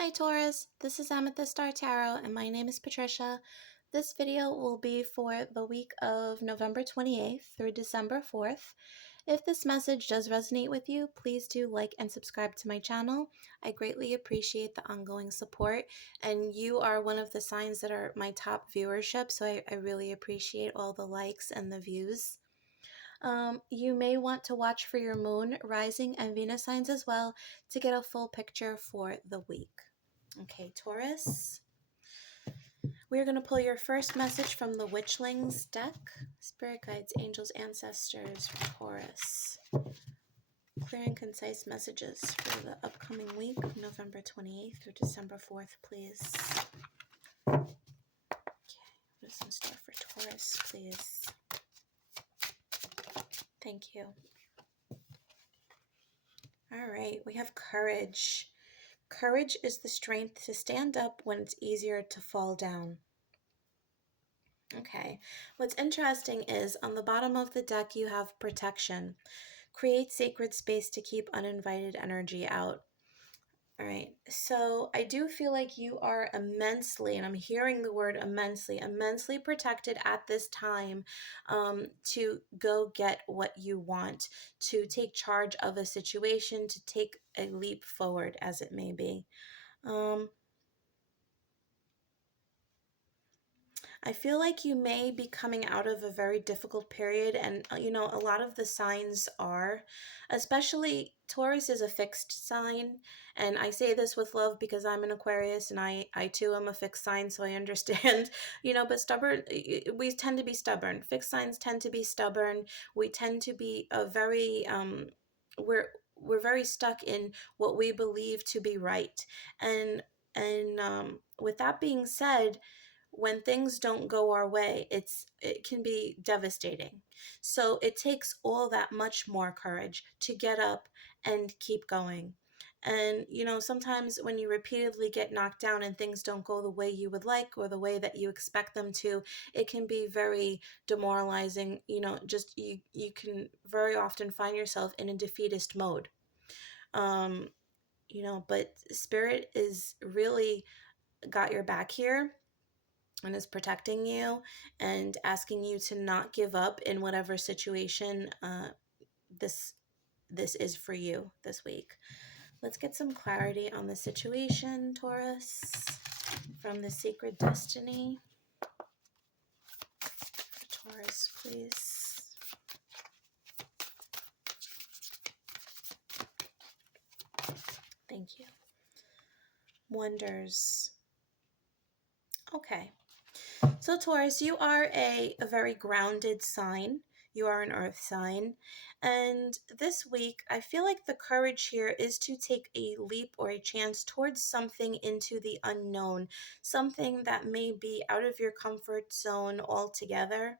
Hi Taurus, this is Amethyst Star Tarot and my name is Patricia. This video will be for the week of November 28th through December 4th. If this message does resonate with you, please do like and subscribe to my channel. I greatly appreciate the ongoing support, and you are one of the signs that are my top viewership, so I really appreciate all the likes and the views. You may want to watch for your moon, rising, and Venus signs as well to get a full picture for the week. Okay, Taurus, we're going to pull your first message from the Witchlings deck. Spirit guides, angels, ancestors for Taurus. Clear and concise messages for the upcoming week, November 28th through December 4th, please. Okay, what is in store for Taurus, please? Thank you. All right, we have courage. Courage is the strength to stand up when it's easier to fall down. Okay, what's interesting is on the bottom of the deck you have protection. Create sacred space to keep uninvited energy out. All right, so I do feel like you are immensely, and I'm hearing the word immensely protected at this time to go get what you want, to take charge of a situation, to take a leap forward, as it may be. I feel like you may be coming out of a very difficult period, and you know, a lot of the signs are, especially Taurus is a fixed sign, and I say this with love because I'm an Aquarius and I too am a fixed sign, so I understand, you know, but stubborn, we tend to be stubborn. Fixed signs tend to be stubborn. We tend to be a very, we're very stuck in what we believe to be right. And with that being said, when things don't go our way, it can be devastating. So it takes all that much more courage to get up and keep going. And you know, sometimes when you repeatedly get knocked down and things don't go the way you would like or the way that you expect them to, it can be very demoralizing. You know, just you can very often find yourself in a defeatist mode. um you know, but spirit is really got your back here and is protecting you and asking you to not give up in whatever situation this is for you this week. Let's get some clarity on the situation, Taurus, from the Sacred Destiny. For Taurus, please. Thank you. Wonders. Okay. So Taurus, you are a very grounded sign. You are an earth sign. And this week, I feel like the courage here is to take a leap or a chance towards something into the unknown, something that may be out of your comfort zone altogether.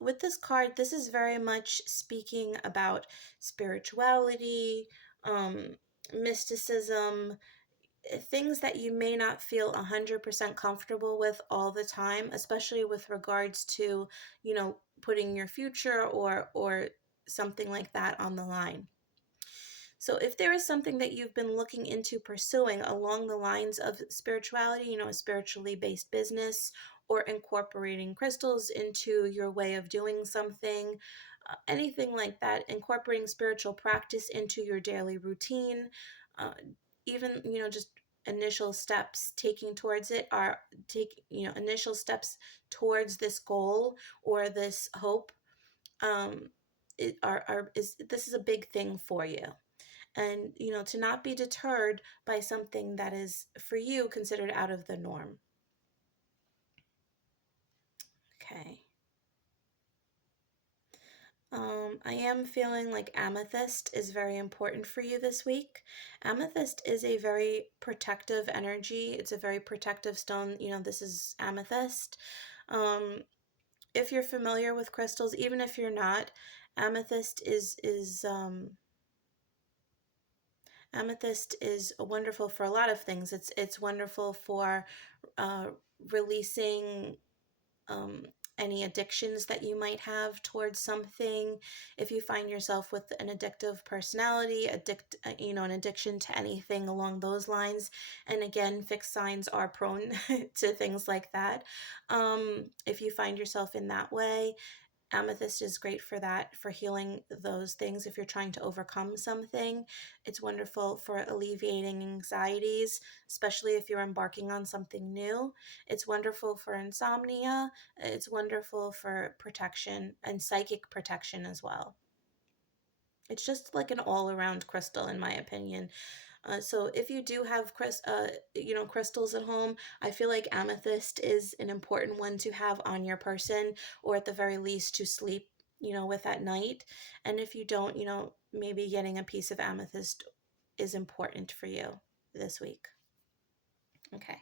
With this card, this is very much speaking about spirituality, mysticism, things that you may not feel 100% comfortable with all the time, especially with regards to, you know, putting your future or something like that on the line. So if there is something that you've been looking into pursuing along the lines of spirituality, you know, a spiritually based business or incorporating crystals into your way of doing something, anything like that, incorporating spiritual practice into your daily routine, uh, even, you know, just initial steps taking towards it are initial steps towards this goal or this hope, this is a big thing for you. And you know, to not be deterred by something that is for you considered out of the norm. Okay. I am feeling like amethyst is very important for you this week. Amethyst is a very protective energy. It's a very protective stone. You know, this is amethyst. If you're familiar with crystals, even if you're not, amethyst amethyst is wonderful for a lot of things. It's wonderful for releasing any addictions that you might have towards something. If you find yourself with an addictive personality, an addiction to anything along those lines. And again, fixed signs are prone to things like that. If you find yourself in that way, amethyst is great for that, for healing those things. If you're trying to overcome something, it's wonderful for alleviating anxieties, especially if you're embarking on something new. It's wonderful for insomnia. It's wonderful for protection and psychic protection as well. It's just like an all-around crystal, in my opinion. So if you do have crystals at home, I feel like amethyst is an important one to have on your person, or at the very least to sleep, with at night. And if you don't, maybe getting a piece of amethyst is important for you this week. Okay.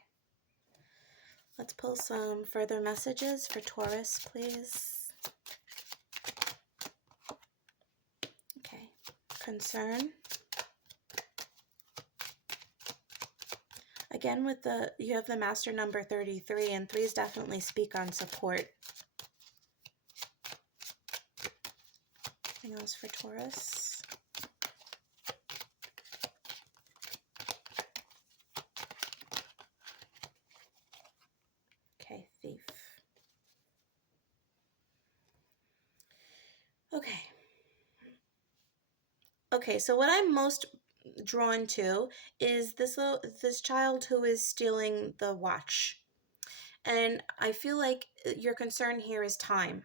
Let's pull some further messages for Taurus, please. Okay. Concern. Again, you have the master number 33, and threes definitely speak on support. Anything else for Taurus? Okay, thief. Okay, so what I'm most drawn to is this child who is stealing the watch. And I feel like your concern here is time.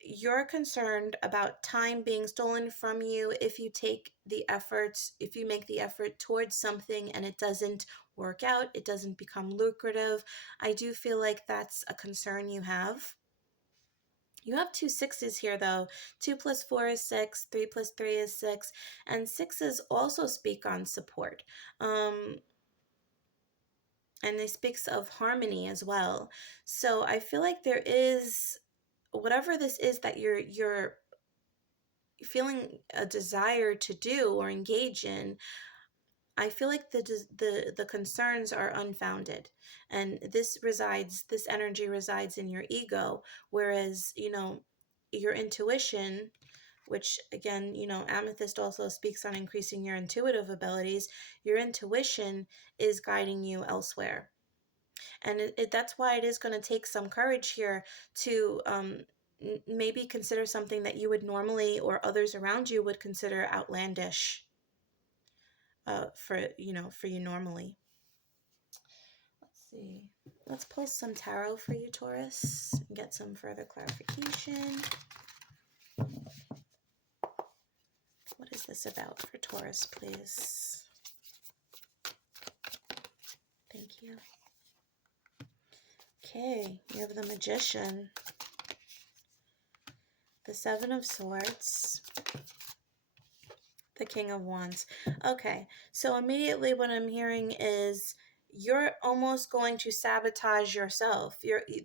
You're concerned about time being stolen from you if you make the effort towards something and it doesn't work out, it doesn't become lucrative. I do feel like that's a concern you have. You have 2 sixes here, though. 2 plus 4 is 6, 3 plus 3 is 6, and sixes also speak on support. And it speaks of harmony as well. So I feel like there is, whatever this is that you're feeling a desire to do or engage in, I feel like the concerns are unfounded, and this energy resides in your ego, whereas your intuition, which again, amethyst also speaks on increasing your intuitive abilities. Your intuition is guiding you elsewhere, and that's why it is going to take some courage here to maybe consider something that you would normally, or others around you would consider, outlandish. For you normally. Let's see. Let's pull some tarot for you, Taurus, and get some further clarification. What is this about for Taurus, please? Thank you. Okay, you have the Magician, the Seven of Swords, the King of Wands. Okay, so immediately what I'm hearing is you're almost going to sabotage yourself.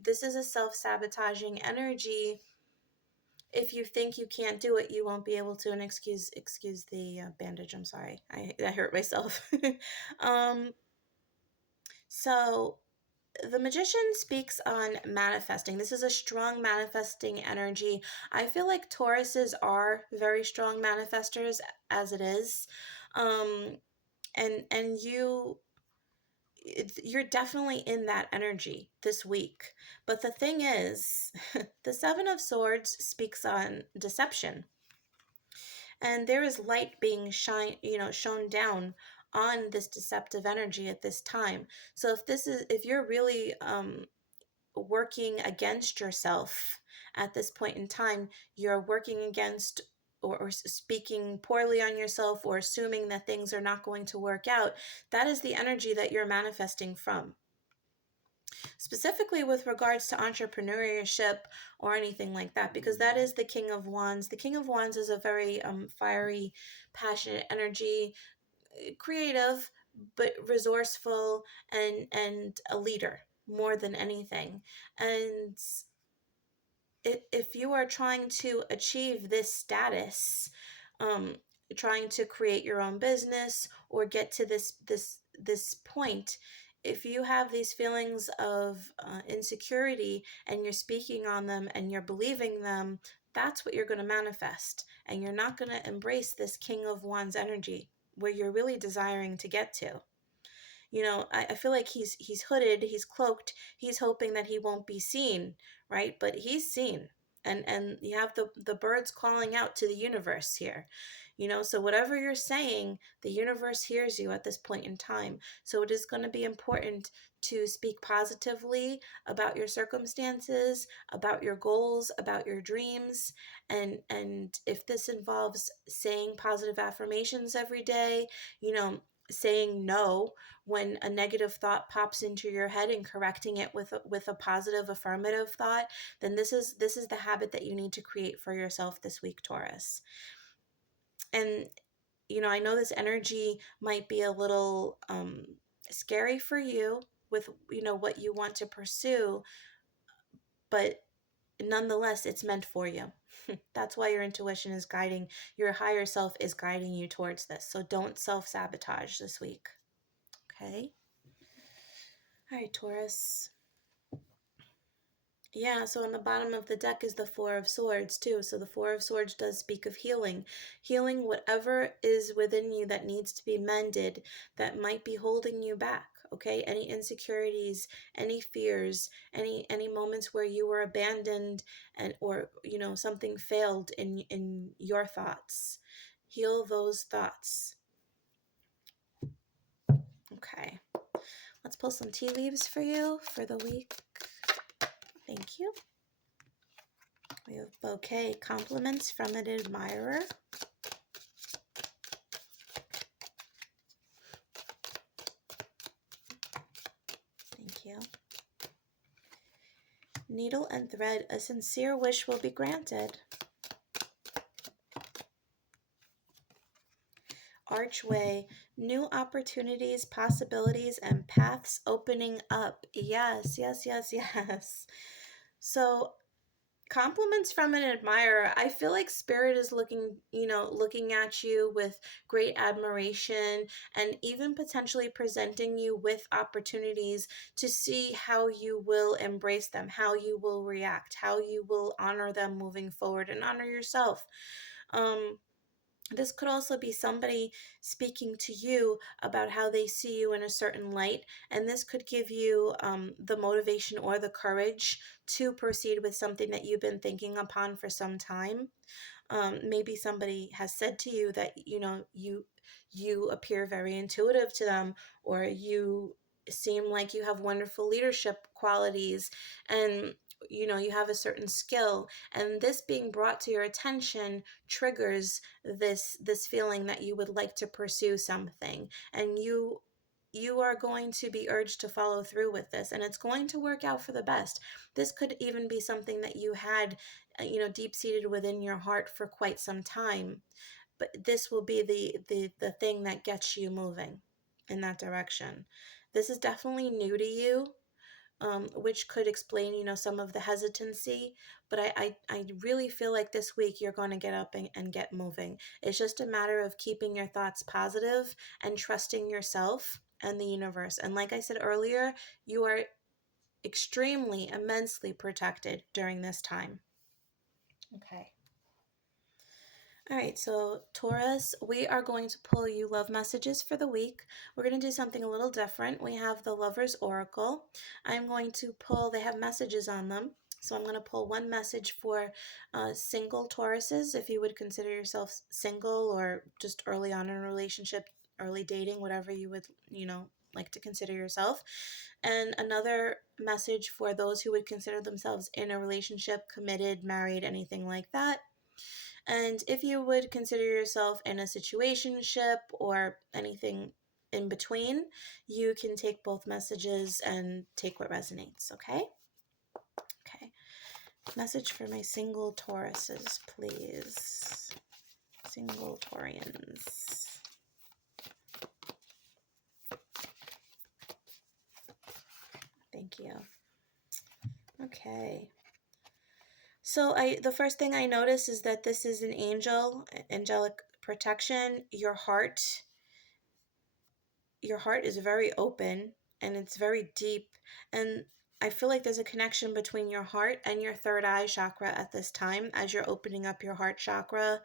This is a self-sabotaging energy. If you think you can't do it, you won't be able to. And excuse the bandage. I'm sorry. I hurt myself. So the Magician speaks on manifesting. This is a strong manifesting energy. I feel like Tauruses are very strong manifestors as it is. And you're definitely in that energy this week. But the thing is, the Seven of Swords speaks on deception. And there is light being shown down on this deceptive energy at this time. So if you're really working against yourself at this point in time, you're working against or speaking poorly on yourself, or assuming that things are not going to work out, that is the energy that you're manifesting from. Specifically with regards to entrepreneurship or anything like that, because that is the King of Wands. The King of Wands is a very fiery, passionate energy, creative, but resourceful, and a leader more than anything. And if you are trying to achieve this status, trying to create your own business or get to this point, if you have these feelings of insecurity and you're speaking on them and you're believing them, that's what you're going to manifest. And you're not going to embrace this King of Wands energy where you're really desiring to get to. You know, I feel like he's hooded, he's cloaked, he's hoping that he won't be seen, right? But he's seen. And you have the birds calling out to the universe here. You know, so whatever you're saying, the universe hears you at this point in time. So it is going to be important to speak positively about your circumstances, about your goals, about your dreams. And if this involves saying positive affirmations every day, you know, saying no when a negative thought pops into your head and correcting it with a positive affirmative thought, then this is the habit that you need to create for yourself this week, Taurus. And you know, I know this energy might be a little scary for you with, you know, what you want to pursue, but nonetheless it's meant for you. That's why your intuition is guiding, your higher self is guiding you towards this. So don't self-sabotage this week. Okay. All right, Taurus. Yeah, so on the bottom of the deck is the Four of Swords, too. So the Four of Swords does speak of healing. Healing whatever is within you that needs to be mended, that might be holding you back, okay? Any insecurities, any fears, any moments where you were abandoned and or, you know, something failed in your thoughts. Heal those thoughts. Okay. Let's pull some tea leaves for you for the week. Thank you. We have bouquet compliments from an admirer. Thank you. Needle and thread, a sincere wish will be granted. Archway, new opportunities, possibilities, and paths opening up. Yes, yes, yes, yes. So compliments from an admirer. I feel like spirit is looking, you know, looking at you with great admiration and even potentially presenting you with opportunities to see how you will embrace them, how you will react, how you will honor them moving forward and honor yourself. This could also be somebody speaking to you about how they see you in a certain light, and this could give you the motivation or the courage to proceed with something that you've been thinking upon for some time. Maybe somebody has said to you that, you know, you appear very intuitive to them, or you seem like you have wonderful leadership qualities, and you know, you have a certain skill, and this being brought to your attention triggers this feeling that you would like to pursue something, and you are going to be urged to follow through with this, and it's going to work out for the best. This could even be something that you had, you know, deep seated within your heart for quite some time, but this will be the thing that gets you moving in that direction. This is definitely new to you, which could explain, you know, some of the hesitancy. But I really feel like this week you're going to get up and get moving. It's just a matter of keeping your thoughts positive and trusting yourself and the universe. And like I said earlier, you are extremely, immensely protected during this time. Okay. All right, so Taurus, we are going to pull you love messages for the week. We're going to do something a little different. We have the Lover's Oracle. I'm going to pull, they have messages on them. So I'm going to pull one message for single Tauruses, if you would consider yourself single or just early on in a relationship, early dating, whatever you would, you know, like to consider yourself. And another message for those who would consider themselves in a relationship, committed, married, anything like that. And if you would consider yourself in a situationship or anything in between, you can take both messages and take what resonates, okay? Okay. Message for my single Tauruses, please. Single Taurians. Thank you. Okay. So the first thing I notice is that this is an angel, angelic protection. Your heart is very open. and it's very deep. And I feel like there's a connection between your heart and your third eye chakra at this time. As you're opening up your heart chakra,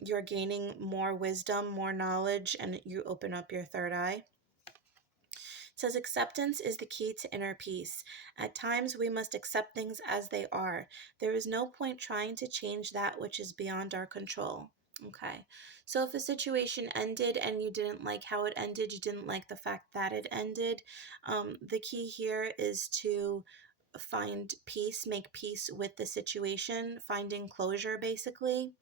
you're gaining more wisdom, more knowledge, and you open up your third eye. It says acceptance is the key to inner peace. At times, we must accept things as they are. There is no point trying to change that which is beyond our control. Okay, so if a situation ended and you didn't like how it ended, you didn't like the fact that it ended, the key here is to find peace, make peace with the situation, finding closure basically.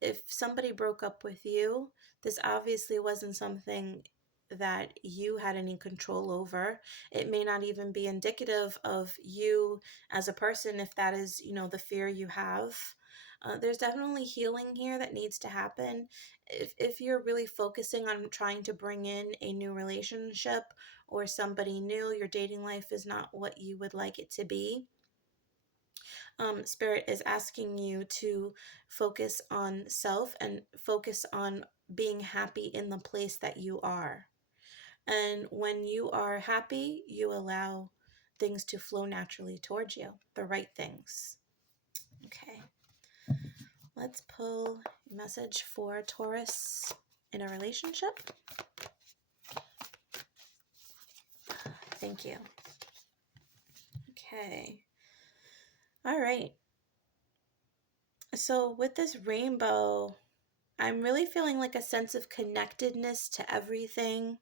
If somebody broke up with you, this obviously wasn't something that you had any control over. It may not even be indicative of you as a person if that is, the fear you have. There's definitely healing here that needs to happen. If you're really focusing on trying to bring in a new relationship or somebody new, your dating life is not what you would like it to be. Spirit is asking you to focus on self and focus on being happy in the place that you are. And when you are happy, you allow things to flow naturally towards you, the right things. Okay, let's pull a message for Taurus in a relationship. Thank you. Okay. All right. So with this rainbow, I'm really feeling like a sense of connectedness to everything.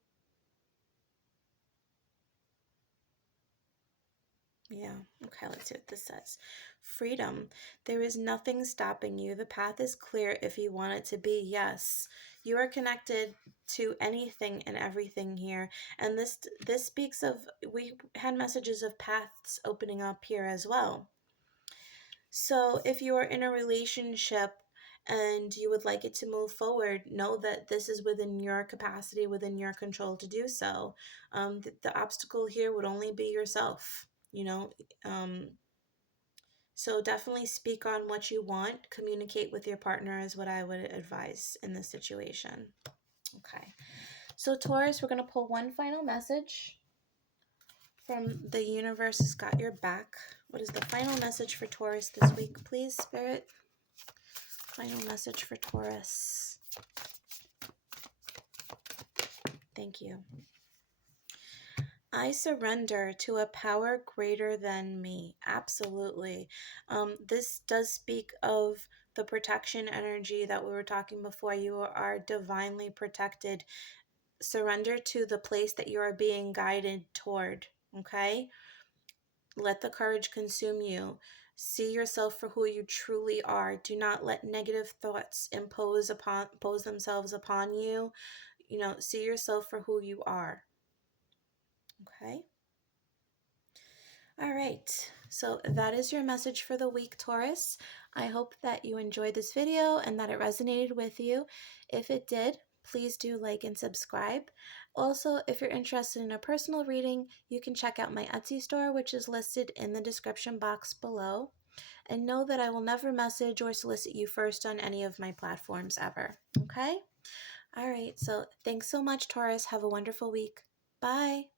Yeah, okay, let's see what this says. Freedom. There is nothing stopping you. The path is clear if you want it to be. Yes, you are connected to anything and everything here. And this speaks of, we had messages of paths opening up here as well. So if you are in a relationship and you would like it to move forward, know that this is within your capacity, within your control to do so. The obstacle here would only be yourself, so definitely speak on what you want. Communicate with your partner is what I would advise in this situation. Okay. So Taurus, we're going to pull one final message from the universe has got your back. What is the final message for Taurus this week, please, Spirit? Final message for Taurus. Thank you. I surrender to a power greater than me. Absolutely. This does speak of the protection energy that we were talking before. You are divinely protected. Surrender to the place that you are being guided toward. Okay? Let the courage consume you. See yourself for who you truly are. Do not let negative thoughts impose themselves upon you. See yourself for who you are. Okay? All right, so that is your message for the week, Taurus. I hope that you enjoyed this video and that it resonated with you. If it did, please do like and subscribe. Also, if you're interested in a personal reading, you can check out my Etsy store, which is listed in the description box below. And know that I will never message or solicit you first on any of my platforms ever. Okay? All right, so thanks so much, Taurus. Have a wonderful week. Bye.